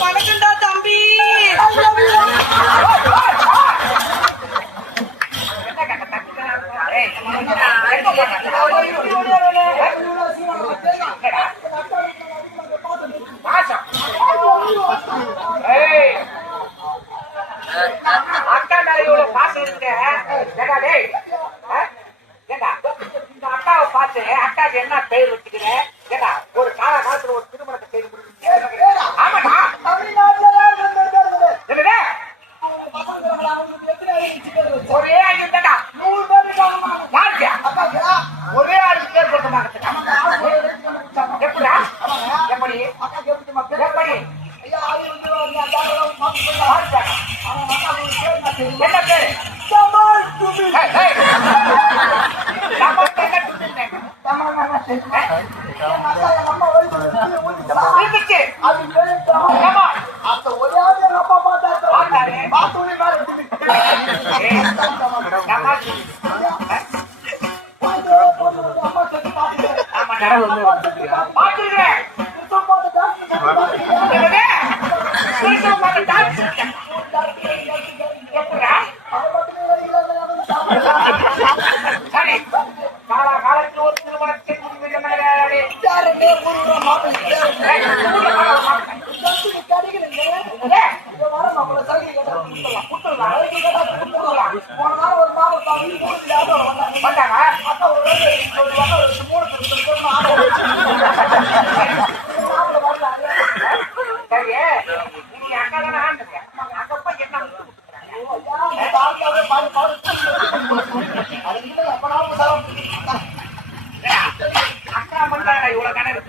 வணக்கம்டா தம்பி. அக்கா மேல இவ்வளவு பாசம் இருக்கு. அக்காவை பார்த்து அக்காக்கு என்ன பெயர் வச்சுக்கிறேன்? ஏடா ஒரு காலத்துல ஒரு திருமணத்தை செய்து முடிச்சு. ஆமாடா ஒரே ஆள் இருந்தாடா 100 பேர் ஒரே ஆளுக்கு பேர் கொடுக்க மாட்டேன். எப்படா எப்படி எப்படி என்ன பேரு? காலகாலத்தில் ஒரு திருமணத்தை அக்கா பண்ணாங்க இவ்வளவு கணக்கு